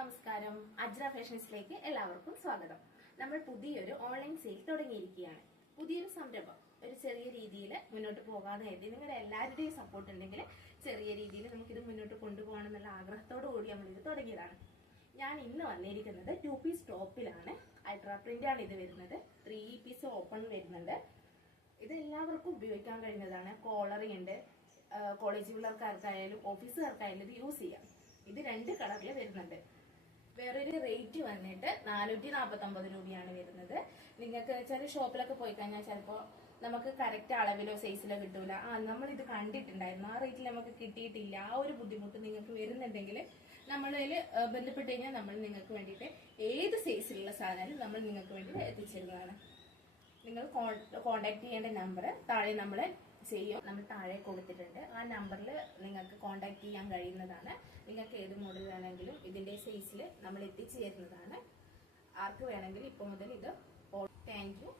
നമസ്കാരം. അജ്ര ഫാഷൻസിലേക്ക് എല്ലാവർക്കും സ്വാഗതം. നമ്മൾ പുതിയൊരു ഓൺലൈൻ സെയിൽ തുടങ്ങിയിരിക്കുകയാണ്. പുതിയൊരു സംരംഭം ഒരു ചെറിയ രീതിയിൽ മുന്നോട്ട് പോകാതെ കരുതി നിങ്ങളുടെ എല്ലാവരുടെയും സപ്പോർട്ട് ഉണ്ടെങ്കിൽ ചെറിയ രീതിയിൽ നമുക്കിത് മുന്നോട്ട് കൊണ്ടുപോകണം എന്നുള്ള ആഗ്രഹത്തോടു കൂടി നമ്മളിത് തുടങ്ങിയതാണ്. ഞാൻ ഇന്ന് വന്നിരിക്കുന്നത് 2 പീസ് ടോപ്പിലാണ്. അൾട്രാ പ്രിന്റ് ആണ് ഇത് വരുന്നത്. 3 പീസ് ഓപ്പൺ വരുന്നുണ്ട്. ഇത് എല്ലാവർക്കും ഉപയോഗിക്കാൻ കഴിയുന്നതാണ്. കോളറിംഗ് ഉണ്ട്. കോളേജ് പിള്ളേർക്കാർക്കായാലും ഓഫീസുകാർക്കായാലും ഇത് യൂസ് ചെയ്യാം. ഇത് 2 കളറിൽ വരുന്നുണ്ട്. വേറൊരു റേറ്റ് വന്നിട്ട് 449 രൂപയാണ് വരുന്നത്. നിങ്ങൾക്ക് വെച്ചാൽ ഷോപ്പിലൊക്കെ പോയി കഴിഞ്ഞാൽ ചിലപ്പോൾ നമുക്ക് കറക്റ്റ് അളവിലോ സൈസിലോ കിട്ടൂല. നമ്മളിത് കണ്ടിട്ടുണ്ടായിരുന്നു, ആ റേറ്റിൽ നമുക്ക് കിട്ടിയിട്ടില്ല, ആ ഒരു ബുദ്ധിമുട്ട് നിങ്ങൾക്ക് വരുന്നുണ്ടെങ്കിൽ നമ്മളിൽ ബന്ധപ്പെട്ട് കഴിഞ്ഞാൽ നമ്മൾ നിങ്ങൾക്ക് വേണ്ടിയിട്ട് ഏത് സൈസിലുള്ള സാധനം നമ്മൾ നിങ്ങൾക്ക് വേണ്ടി എത്തിച്ചിരുന്നതാണ്. നിങ്ങൾ കോണ്ടാക്ട് ചെയ്യേണ്ട നമ്പർ താഴെ നമ്മൾ നമ്മൾ താഴെ കൊടുത്തിട്ടുണ്ട്. ആ നമ്പറിൽ നിങ്ങൾക്ക് കോണ്ടാക്ട് ചെയ്യാൻ കഴിയുന്നതാണ്. നിങ്ങൾക്ക് ഏത് മോഡൽ വേണമെങ്കിലും ഇതിന്റെ സൈസിൽ നമ്മൾ എത്തിച്ചു തരുന്നതാണ്. ആർക്ക് വേണമെങ്കിലും ഇപ്പൊ മുതൽ ഇത്. Thank you.